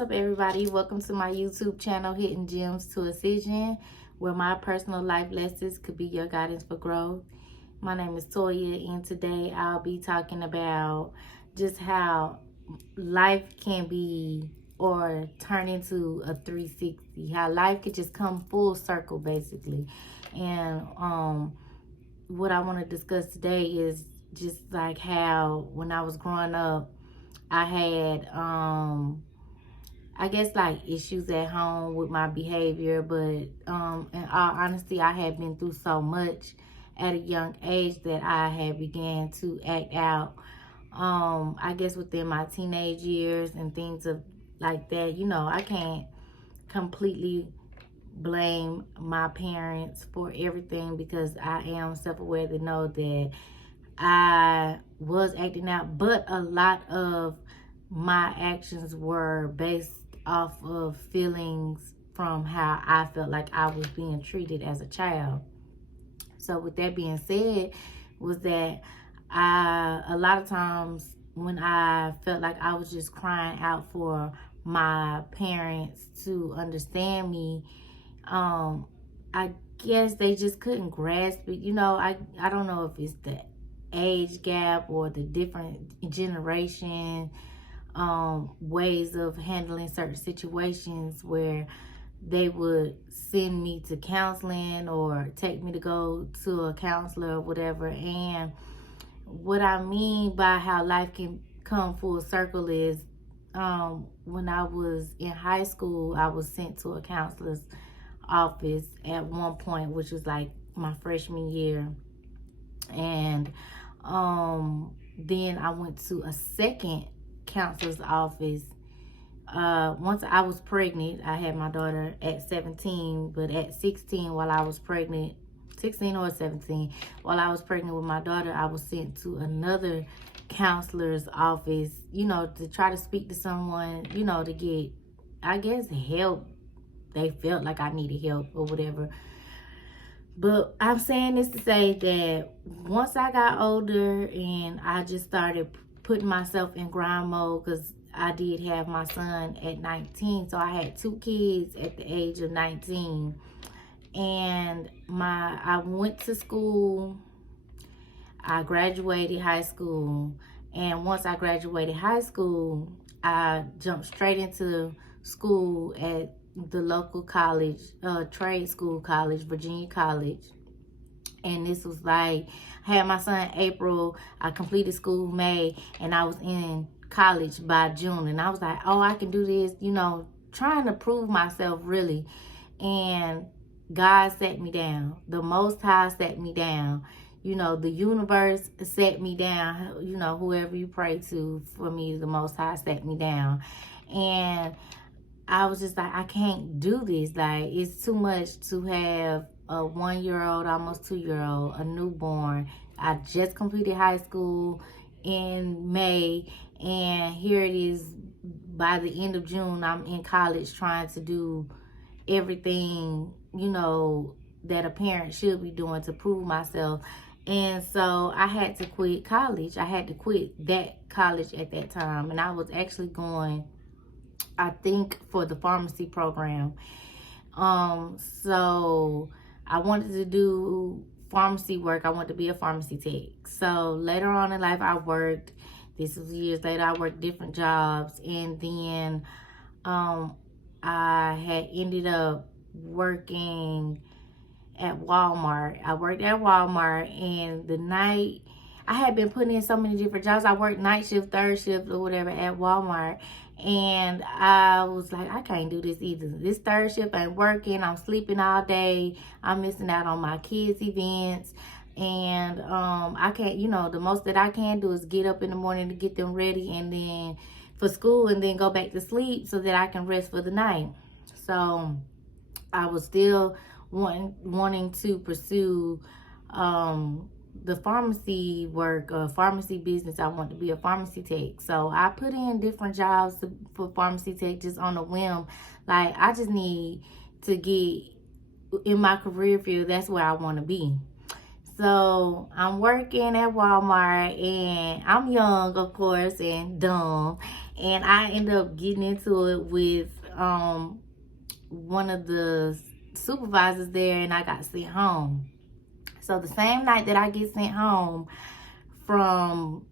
up, everybody? Welcome to my YouTube channel, Hidden Gems to Ascension, where my personal life lessons could be your guidance for growth. My name is Toya, and today I'll be talking about just how life can be or turn into a 360, how life could just come full circle, basically. And what I want to discuss today is just like how when I was growing up, I had I guess like issues at home with my behavior, but in all honesty, I had been through so much at a young age that I had began to act out, I guess within my teenage years and things of like that. You know, I can't completely blame my parents for everything because I am self-aware to know that I was acting out, but a lot of my actions were based off of feelings from how I felt like I was being treated as a child. So with that being said, was that a lot of times when I felt like I was just crying out for my parents to understand me, I guess they just couldn't grasp it. You know, I don't know if it's the age gap or the different generation ways of handling certain situations where they would send me to counseling or take me to go to a counselor or whatever. And what I mean by how life can come full circle is when I was in high school, I was sent to a counselor's office at one point, which was like my freshman year. And then I went to a second counselor's office. Once I was pregnant, I had my daughter at 17, but at 16 while I was pregnant, 16 or 17, while I was pregnant with my daughter, I was sent to another counselor's office, you know, to try to speak to someone, you know, to get, I guess, help. They felt like I needed help or whatever. But I'm saying this to say that once I got older and I just started putting myself in grind mode, because I did have my son at 19. So I had two kids at the age of 19. And I went to school. I graduated high school. And once I graduated high school, I jumped straight into school at the local college, trade school college, Virginia College. And this was like, I had my son April, I completed school May, and I was in college by June. And I was like, oh, I can do this, you know, trying to prove myself really. And God set me down. The Most High set me down. You know, the universe set me down. You know, whoever you pray to, for me, the Most High set me down. And I was just like, I can't do this. Like, it's too much to have a 1-year-old, almost 2-year-old, a newborn. I just completed high school in May, and here it is by the end of June, I'm in college trying to do everything, you know, that a parent should be doing to prove myself. And so I had to quit college. I had to quit that college at that time. And I was actually going, I think, for the pharmacy program. So I wanted to do pharmacy work. I wanted to be a pharmacy tech. So later on in life, I worked. This was years later. I worked different jobs, and then I had ended up working at Walmart. I worked at Walmart, and the night I had been putting in so many different jobs. I worked night shift, third shift, or whatever at Walmart. And I was like, I can't do this either. This third shift ain't working. I'm sleeping all day. I'm missing out on my kids' events. And I can't, you know, the most that I can do is get up in the morning to get them ready and then for school, and then go back to sleep so that I can rest for the night. So I was still wanting to pursue the pharmacy work, pharmacy business. I want to be a pharmacy tech. So I put in different jobs for pharmacy tech just on a whim. Like, I just need to get in my career field. That's where I want to be. So I'm working at Walmart, and I'm young, of course, and dumb. And I end up getting into it with one of the supervisors there, and I got sent home. So the same night that I get sent home from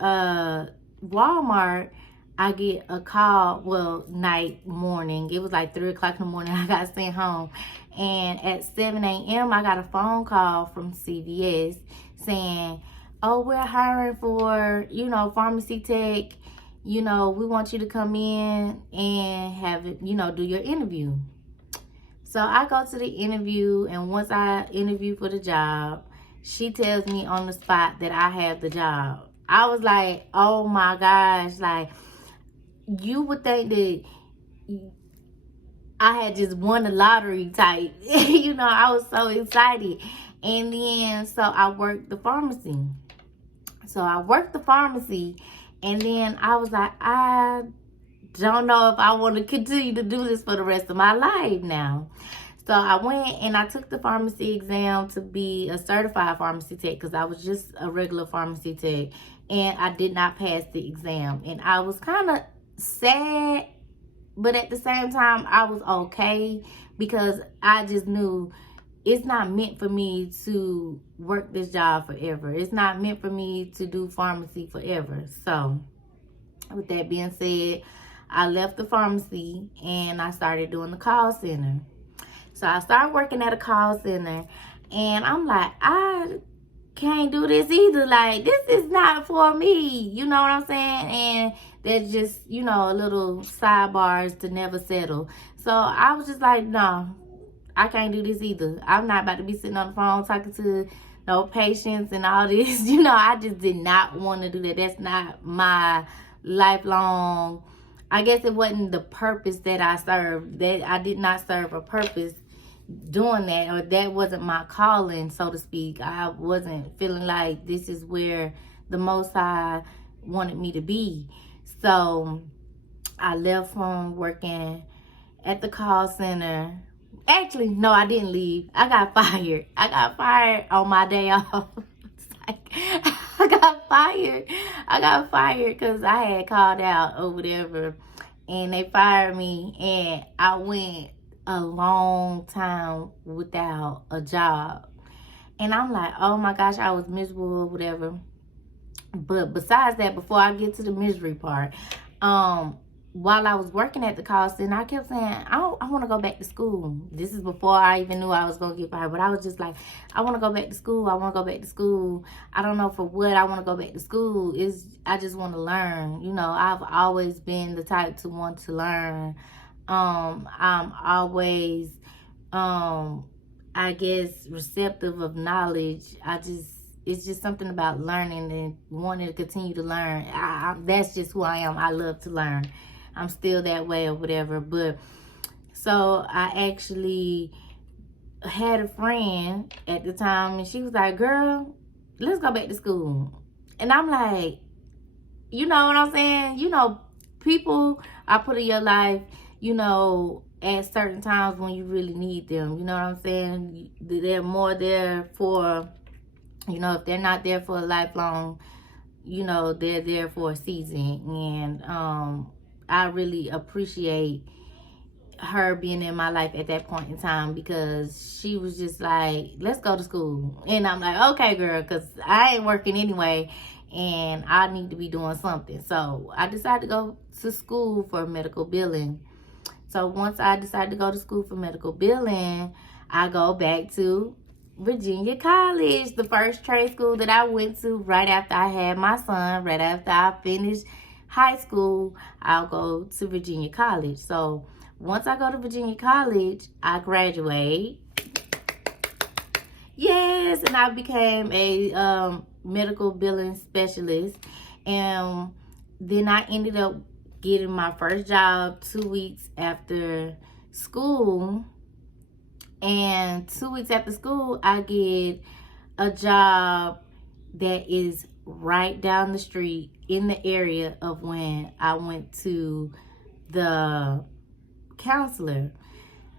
Walmart, I get a call, morning. It was like 3 o'clock in the morning. I got sent home. And at 7 a.m., I got a phone call from CVS saying, oh, we're hiring for, pharmacy tech. We want you to come in and have it, do your interview. So I go to the interview, and once I interview for the job, she tells me on the spot that I have the job. I was like, oh my gosh, like, you would think that I had just won the lottery type. I was so excited. And then, so I worked the pharmacy. And then I was like, I don't know if I want to continue to do this for the rest of my life now. So I went and I took the pharmacy exam to be a certified pharmacy tech, because I was just a regular pharmacy tech, and I did not pass the exam. And I was kind of sad, but at the same time, I was okay, because I just knew it's not meant for me to work this job forever. It's not meant for me to do pharmacy forever. So with that being said, I left the pharmacy and I started doing the call center. So I started working at a call center, and I'm like, I can't do this either. Like, this is not for me. You know what I'm saying? And there's just, a little sidebars to never settle. So I was just like, no, I can't do this either. I'm not about to be sitting on the phone talking to no patients and all this. I just did not want to do that. That's not my lifelong. I guess it wasn't the purpose that I served. That I did not serve a purpose doing that, or that wasn't my calling, so to speak. I wasn't feeling like this is where the Most High wanted me to be. So I left from working at the call center. Actually, no, I didn't leave. I got fired. I got fired on my day off. It's like, I got fired because I had called out or whatever, and they fired me, and I went a long time without a job. And I'm like, oh my gosh, I was miserable or whatever. But besides that, before I get to the misery part, while I was working at the call center, I kept saying, I want to go back to school. This is before I even knew I was going to get fired. But I was just like, I want to go back to school. I want to go back to school. I don't know for what I want to go back to school. I just want to learn. I've always been the type to want to learn. I'm always, I guess, receptive of knowledge. It's just something about learning and wanting to continue to learn. That's just who I am. I love to learn. I'm still that way or whatever. But so I actually had a friend at the time, and she was like, girl, let's go back to school. And I'm like, you know what I'm saying? People are put in your life, at certain times when you really need them. You know what I'm saying? They're more there for, if they're not there for a lifelong, they're there for a season. And I really appreciate her being in my life at that point in time, because she was just like, let's go to school. And I'm like, okay, girl, because I ain't working anyway, and I need to be doing something. So I decided to go to school for medical billing. So once I decided to go to school for medical billing, I go back to Virginia College, the first trade school that I went to right after I had my son, right after I finished high school. I'll go to Virginia College. So once I go to Virginia College, I graduate. Yes, and I became a medical billing specialist. And then I ended up getting my first job 2 weeks after school. And 2 weeks after school, I get a job that is right down the street in the area of when I went to the counselor.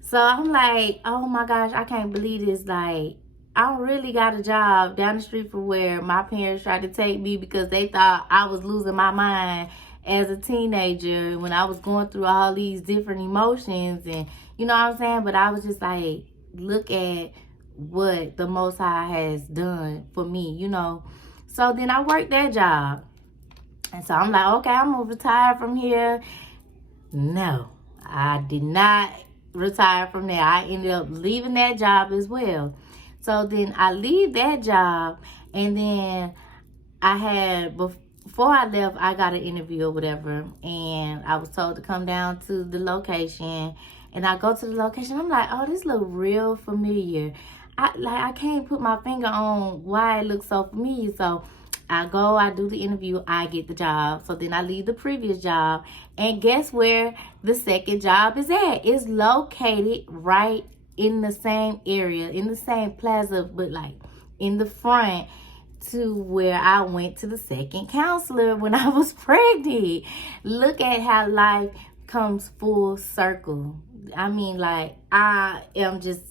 So I'm like, oh my gosh, I can't believe this. Like, I really got a job down the street from where my parents tried to take me because they thought I was losing my mind as a teenager when I was going through all these different emotions, and you know what I'm saying? But I was just like, look at what the Most High has done for me, you know. So then I worked that job. And so I'm like, okay, I'm going to retire from here. No, I did not retire from there. I ended up leaving that job as well. So then I leave that job, and then I had, before I left, I got an interview or whatever, and I was told to come down to the location, and I go to the location. I'm like, oh, this look real familiar. I can't put my finger on why it looks so familiar. So I go, I do the interview, I get the job. So then I leave the previous job, and guess where the second job is at? It's located right in the same area, in the same plaza, but like in the front to where I went to the second counselor when I was pregnant. Look at how life comes full circle. I mean, like, I am just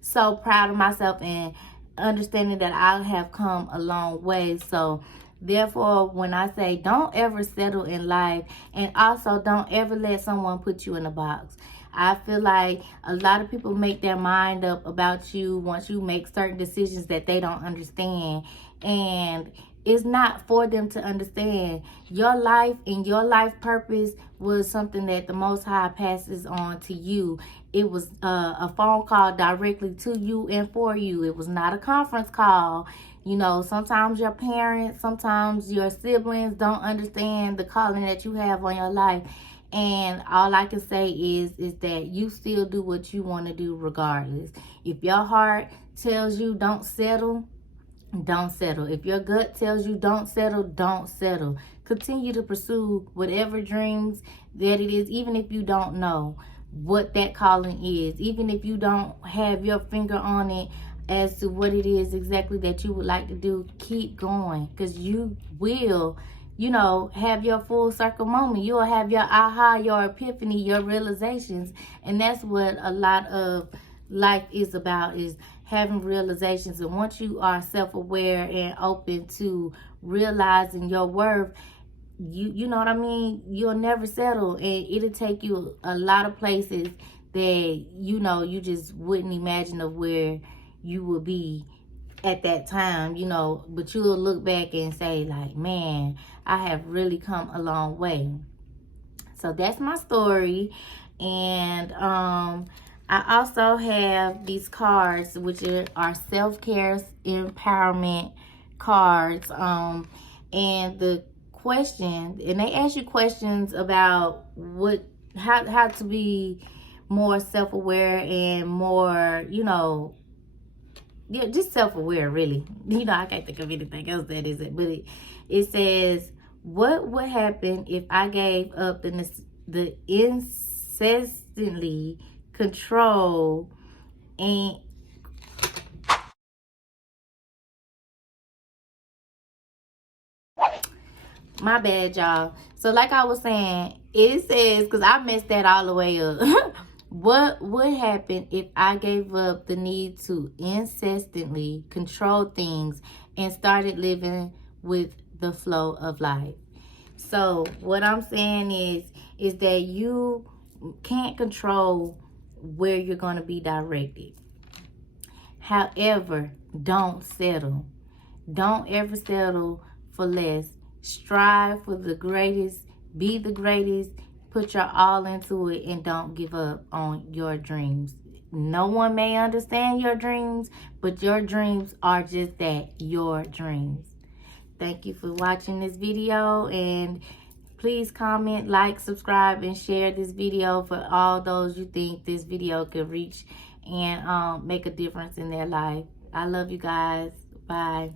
so proud of myself and understanding that I have come a long way. So therefore, when I say don't ever settle in life, and also don't ever let someone put you in a box. I feel like a lot of people make their mind up about you once you make certain decisions that they don't understand. And it's not for them to understand. Your life and your life purpose was something that the Most High passes on to you. It was a phone call directly to you and for you. It was not a conference call. You know, sometimes your parents, sometimes your siblings don't understand the calling that you have on your life. And all I can say is that you still do what you want to do regardless. If your heart tells you don't settle, don't settle. If your gut tells you don't settle, don't settle. Continue to pursue whatever dreams that it is, even if you don't know what that calling is, even if you don't have your finger on it as to what it is exactly that you would like to do. Keep going, because you will, you know, have your full circle moment. You'll have your aha, your epiphany, your realizations. And that's what a lot of life is about, is having realizations. And once you are self-aware and open to realizing your worth, you know what I mean, you'll never settle. And it'll take you a lot of places that, you know, you just wouldn't imagine of where you would be at that time, you know. But you'll look back and say like, man, I have really come a long way. So that's my story. And I also have these cards, which are self-care empowerment cards. And the question, and they ask you questions about how to be more self-aware and more, you know, yeah, just self-aware, really. You know, I can't think of anything else that is it. But it says, what would happen if I gave up the incessantly control and my bad, y'all. So like I was saying, it says, because I messed that all the way up. What would happen if I gave up the need to incessantly control things and started living with the flow of life? So what I'm saying is that you can't control where you're going to be directed. However, don't settle. Don't ever settle for less. Strive for the greatest. Be the greatest. Put your all into it, and don't give up on your dreams. No one may understand your dreams, but your dreams are just that, your dreams. Thank you for watching this video, and please comment, like, subscribe, and share this video for all those you think this video could reach and make a difference in their life. I love you guys. Bye.